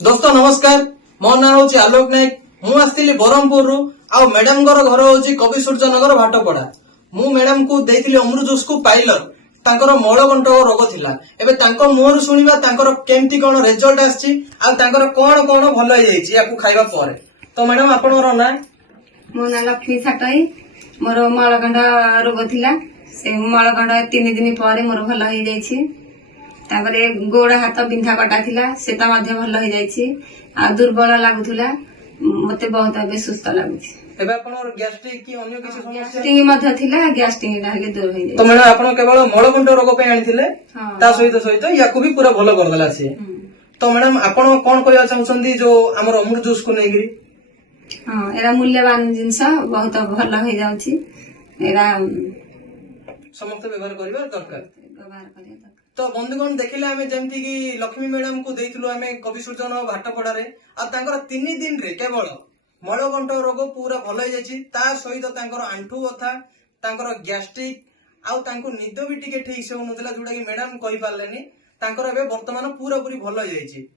दोस्तों नमस्कार मो ना हूँ आलोक नायक मु आसती ब्रह्मपुर आउ मैडम घर हूँ कवि सूर्यनगर भाटपड़ा मु मैडम को देती अमृत जूस को पाइलर तांकर मलकंटक रोग थिला एबे तांको मुहर सुनिबा तांकर केमती कोन रिजल्ट आछि आ तांकर कोन कोन भलो होई जाइछि याकू खाइबा परे तो मैडम आपनर ना मो ना लक्ष्मी छाटई मोर मलकंड रोग थिला से मलकंड 3 दिन पर मोर भलो होई जाइछि तापरे गोड़ हाथ बिंधा कटा थिला सेता मध्ये भलो होई जाइछि आ दुर्बल लागुथुला मते बहुत अबे सुस्त लागुछि एबे आपनर गैस्ट्रिक की अन्य किसी समस्या गैस्ट्रिक मध्ये थिला गैस्ट्रिक डाले दूर होई जाइछि तो मैडम आपन केवल मलकंट रोग पे आनिथिले ता सहित सहित याकू भी पूरा भलो कर देला छी तो मैडम आपन कोन कहया चाहउछंदी जो हमर अमृत जूस को नेगिरी हां एरा मूल्यवान जिंस बहुत भलो होई जाउछि एरा समस्त व्यवहार करबा दरकार व्यवहार करिया तो बंधुगण देखिले आमे जेमती कि लक्ष्मी मैडम को देइथिलु आमे कवि सूर्यन भाटपड़ा रे आ तांकर 3 दिन रे केवल मलकंठ रोग पूरा भलो हो जाइछि ता सहित तांकर आंठू बथा तांकर गैस्ट्रिक आउ तांको निद भी टिके ठीक से होनथला जोटा कि मैडम कहि पारलेनी तांकर एबे वर्तमान पूरा पूरी भलो हो जाइछि।